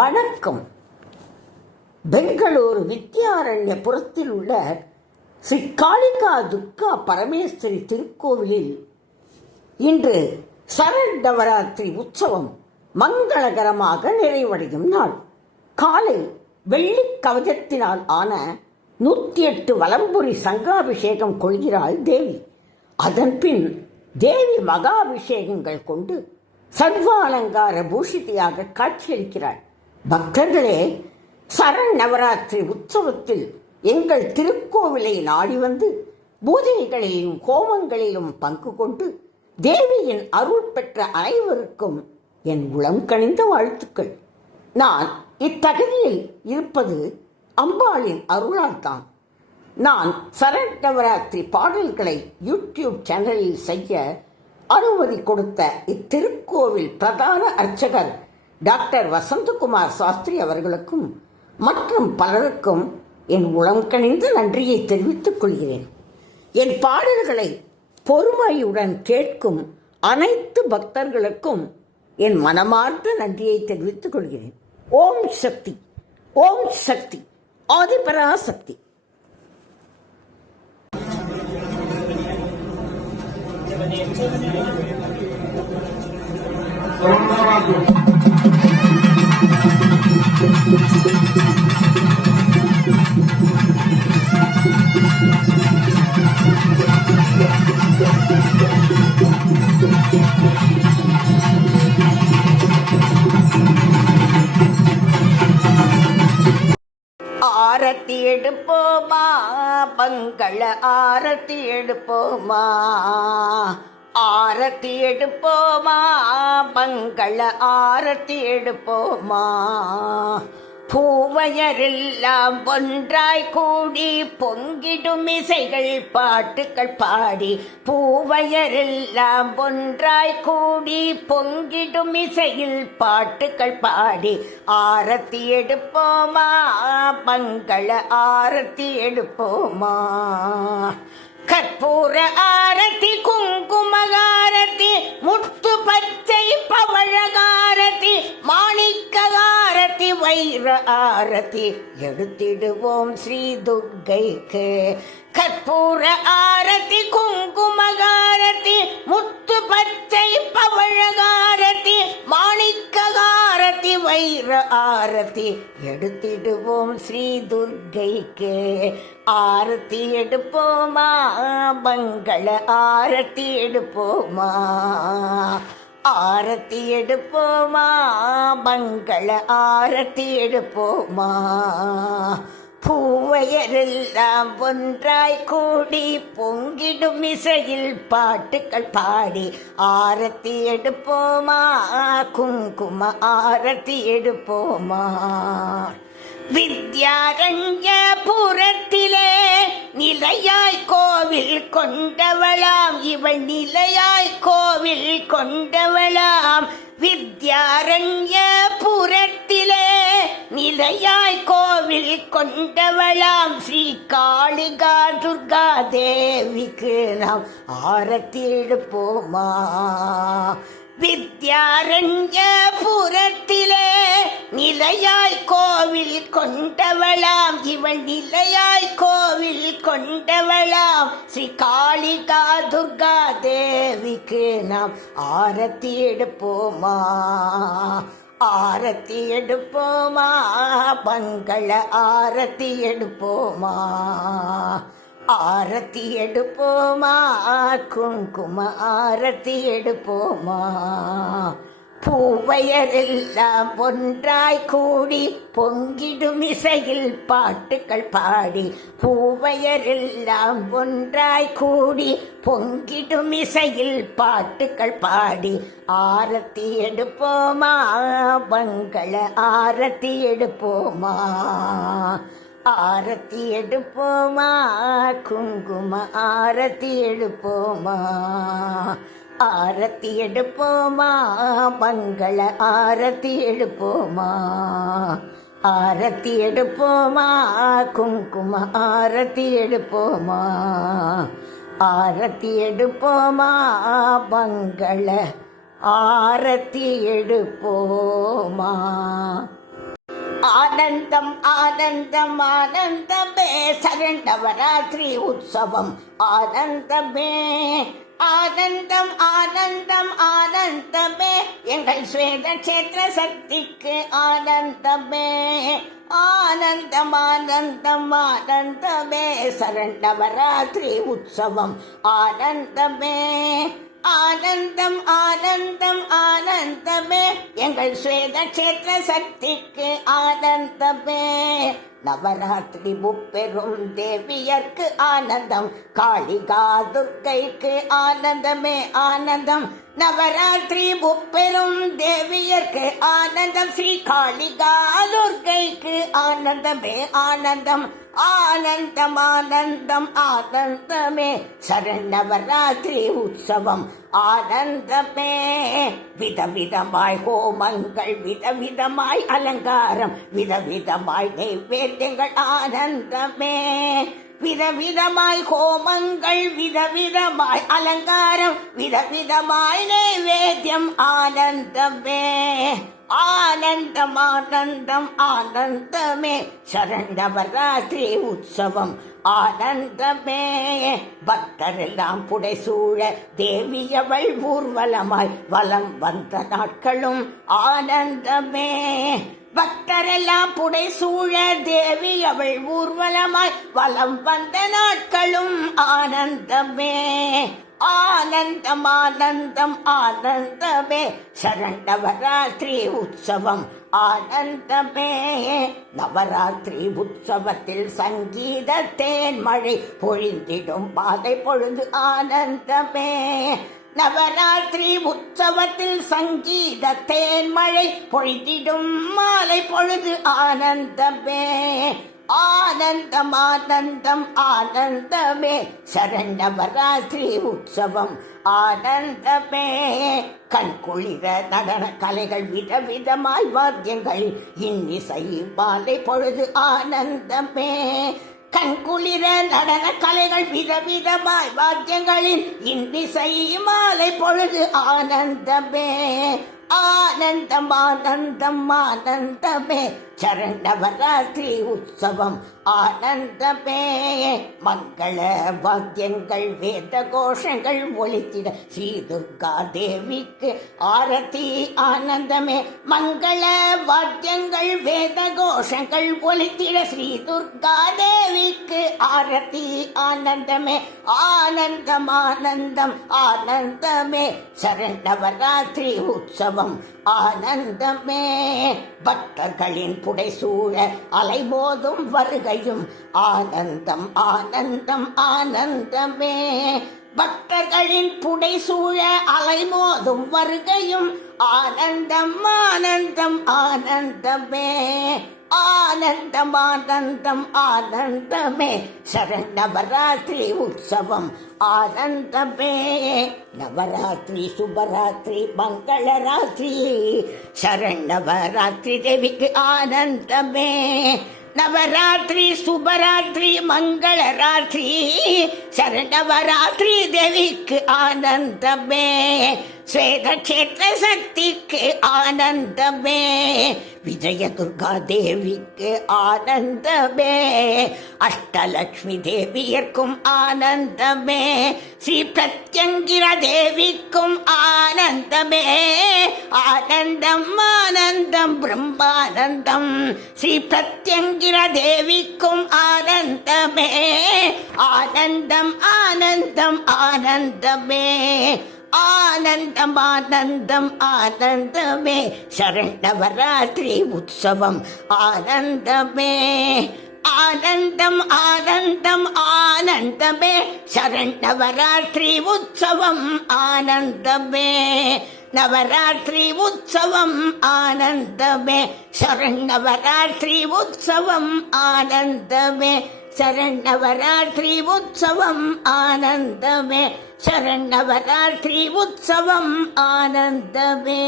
வணக்கம். பெங்களூரு வித்யாரண்யபுரத்தில் உள்ள ஸ்ரீ காளிகா துர்கா பரமேஸ்வரி திருக்கோவிலில் இன்று சரநவராத்திரி உற்சவம் மங்களகரமாக நிறைவடையும் நாள். காலை வெள்ளி கவசத்தினால் ஆன 108 வலம்புரி சங்காபிஷேகம் கொள்கிறாள் தேவி. அதன்பின் தேவி மகாபிஷேகங்கள் கொண்டு சர்வாலங்கார பூஷிதியாக காட்சியளிக்கிறாள். பக்தர்களே, சரநவராத்திரி உற்சவத்தில் எங்கள் திருக்கோவிலை நாடி வந்து பூஜைகளிலும் ஹோமங்களிலும் பங்கு கொண்டு தேவியின் அருள் பெற்ற அனைவருக்கும் என் உளம் கனிந்த வாழ்த்துக்கள். நான் இத்தகுதியில் இருப்பது அம்பாளின் அருளால் தான். நான் சரநவராத்திரி பாடல்களை யூடியூப் சேனலில் செய்ய அனுமதி கொடுத்த இத்திருக்கோவில் பிரதான அர்ச்சகர் டாக்டர் வசந்தகுமார் சாஸ்திரி அவர்களுக்கும் மற்றும் பலருக்கும் என் உளம் கனிந்த நன்றியை தெரிவித்துக் கொள்கிறேன். என் பாடல்களை பொறுமையுடன் கேட்கும் அனைத்து பக்தர்களுக்கும் என் மனமார்ந்த நன்றியை தெரிவித்துக் கொள்கிறேன். ஓம் சக்தி, ஓம் சக்தி, ஆதிபராசக்தி. ஆரத்தி எடுப்போமா, பங்கள ஆரத்தி எடுப்போமா, ஆரத்தி எடுப்போமா, பங்கள ஆரத்தி எடுப்போமா. பூவையரெல்லாம் ஒன்றாய் கூடி பொங்கிடும் இசைகள் பாட்டுக்கள் பாடி, பூவையரெல்லாம் ஒன்றாய் கூடி பொங்கிடும் இசையில் பாட்டுக்கள் பாடி, ஆரத்தி எடுப்போமா, பங்கள ஆரத்தி எடுப்போமா. கற்பூர ஆரத்தி, குங்குமகாரத்தி, முத்து பச்சை பவழகாரத்தி, மாணிக்க ஆரத்தி, வைர ஆரத்தி எடுத்திடுவோம் ஸ்ரீ துர்க்கைக்கு. கற்பூர ஆரத்தி, குங்குமகாரத்தி, முத்து பச்சை பவழகாரத்தி, மாணிக்க ஆரத்தி, வைர ஆரத்தி எடுத்திடுவோம் ஸ்ரீ துர்க்கைக்கு. ஆரத்தி எடுப்போமா, மங்கள ஆரத்தி எடுப்போமா, ஆரத்தி எடுப்போமா, மங்கள ஆரத்தி எடுப்போமா. பூவையரெல்லாம் ஒன்றாய் கூடி பொங்கிடும் இசையில் பாட்டுக்கள் பாடி, ஆரத்தி எடுப்போமா, குங்கும ஆரத்தி எடுப்போமா. வித்யாரண்யபுரத்திலே நிலையாய் கோவில் கொண்டவளாம், இவள் நிலையாய் கோவில் கொண்டவளாம். வித்யாரண்யபுரத்திலே நிலையாய் கோவில் கொண்டவளாம், ஸ்ரீ காளிகா துர்கா தேவிக்கு நாம் ஆரத்தி எடுப்போமா. வித்யாரண்யபுரத்திலே நிலையாய் கோவில் கொண்டவளாம், இவள் நிலையாய் கோவில் கொண்டவளாம், ஸ்ரீ காளிகா துர்கா தேவிக்கு நாம் ஆரத்தி எடுப்போமா. ஆரத்தி எடுப்போமா, மங்கள ஆரத்தி எடுப்போமா, ஆரத்தி எடுப்போமா, குங்கும ஆரத்தி எடுப்போமா. பூவையரெல்லாம் ஒன்றாய் கூடி பொங்கிடும் இசையில் பாட்டுக்கள் பாடி, பூவையரெல்லாம் ஒன்றாய் கூடி பொங்கிடும் இசையில் பாட்டுக்கள் பாடி, ஆரத்தி எடுப்போமா, மங்கள ஆரத்தி எடுப்போமா. ஆரத்தி எடுப்போமா, குங்கும ஆரத்தி எடுப்போமா, ஆரத்தி எடுப்போமா, மங்கள ஆரத்தி எடுப்போமா. ஆரத்தி எடுப்போமா, குங்கும ஆரத்தி எடுப்போமா, ஆரத்தி எடுப்போமா, மங்கள ஆரத்தி எடுப்போமா. ஆனந்தம் ஆனந்தம் ஆனந்தமே சரணவராத்திரி உற்சவம் ஆனந்தமே ஆனந்தம் ஆனந்தம் ஆனந்தமே எங்கள் ஸ்வேத கஷேத்திர சக்திக்கு ஆனந்தமே ஆனந்தம் ஆனந்தம் ஆனந்தமே சரணவராத்திரி உற்சவம் ஆனந்தமே ஆனந்தம் ஆனந்தம் ஆனந்தமே எங்கள் ஸ்வேத கஷேத்திர சக்திக்கு ஆனந்தமே நவராத்திரி முப்பெரும் தேவியர்க்கு ஆனந்தம் காளிகா துர்க்கைக்கு ஆனந்தமே ஆனந்தம் நவராத்திரி முப்பெரும் தேவியர்க்கு ஆனந்தம் ஸ்ரீ காளிகா துர்க்கைக்கு ஆனந்தமே ஆனந்தம் ஆனந்தம் ஆனந்தம் ஆனந்தமே சரணவராத்திரி உற்சவம் ஆனந்தமே விதவிதமாய் ஹோமங்கள் விதவிதமாய் அலங்காரம் விதவிதமாய் நைவேத்தியங்கள் ஆனந்தமே விதவிதமாய் ஹோமங்கள் விதவிதமாய் அலங்காரம் விதவிதமாய் நைவேத்தியம் ஆனந்தமே ஆனந்தம் ஆனந்தம் ஆனந்தமே சரணவராத்திரி உற்சவம் ஆனந்தமே பக்தரெல்லாம் புடைசூழ தேவியவள் ஊர்வலமாய் வலம் வந்த நாட்களும் ஆனந்தமே பக்தரெல்லாம் புடைசூழ தேவி அவள் ஊர்வலமாய் வலம் வந்த நாட்களும் ஆனந்தமே ஆனந்தம் ஆனந்தம் ஆனந்தமே சரணவராத்திரி உற்சவம் ஆனந்தமே நவராத்திரி உற்சவத்தில் சங்கீத தேன் மழை பொழிந்திடும் பாதை பொழுது ஆனந்தமே நவராத்திரி உற்சவத்தில் சங்கீத தேன் மழை பொழிந்திடும் மாலை பொழுது ஆனந்தமே ஆனந்தம் ஆனந்தம் ஆனந்தமே சரணவராத்திரி உற்சவம் ஆனந்தமே கண்குளிர நடன கலைகள் விதவிதமாய் வாத்தியங்களில் இன்னிசை மாலை பொழுது ஆனந்தமே கண்குளிர நடன கலைகள் விதவிதமாய் வாத்தியங்களில் இன்னிசை மாலை பொழுது ஆனந்தமே ஆனந்தம் ஆனந்தம் ஆனந்தமே சரணவராத்திரி உற்சவம் ஆனந்தமே மங்கள வாத்தியங்கள் வேத கோஷங்கள் ஒலித்திட ஸ்ரீ துர்கா தேவிக்கு ஆரத்தி ஆனந்தமே மங்கள வாத்தியங்கள் வேத கோஷங்கள் ஒலித்திட ஸ்ரீ துர்கா தேவிக்கு ஆரத்தி ஆனந்தமே ஆனந்தம் ஆனந்தம் ஆனந்தமே சரணவராத்திரி உற்சவம் ஆனந்தமே பக்தர்களின் புடைசூழ அலைமோதும் வருகையும் ஆனந்தம் ஆனந்தம் ஆனந்தமே பக்தர்களின் புடைசூழ அலைமோதும் வருகையும் ஆனந்தம் ஆனந்தம் ஆனந்தமே ஆனந்தம் ஆனந்தம் ஆனந்தமே சரணவராத்திரி உற்சவம் ஆனந்தமே நவராத்திரி சுபராத்திரி மங்களராத்திரி சரணவராத்திரி தேவிக்கு ஆனந்தமே நவராத்திரி சுபராத்திரி மங்களராத்திரி சரணவராத்திரி தேவிக்கு ஆனந்தமே ஸ்வேத கஷேத்திர சக்திக்கு ஆனந்தமே விஜய துர்கா தேவிக்கு ஆனந்தமே அஷ்டலட்சுமி தேவியர்க்கும் ஆனந்தமே ஸ்ரீ பிரத்யங்கிர தேவிக்கும் ஆனந்தமே ஆனந்தம் ஆனந்தம் பிரம்மானந்தம் ஸ்ரீ பிரத்யங்கிர தேவிக்கும் ஆனந்தமே ஆனந்தம் ஆனந்தம் ஆனந்தமே ஆனந்தம் ஆனந்தம் ஆனந்தமே சரணவராத்திரி உற்சவம் ஆனந்தமே ஆனந்தம் ஆனந்தம் ஆனந்தமே சரணவராத்திரி உற்சவம் ஆனந்தமே நவராத்திரி உற்சவம் ஆனந்தமே சரணவராத்திரி உற்சவம் ஆனந்தமே சரணவராத்திரி உற்சவம் ஆனந்தமே சரணவராத்திரி உற்சவம் ஆனந்தமே.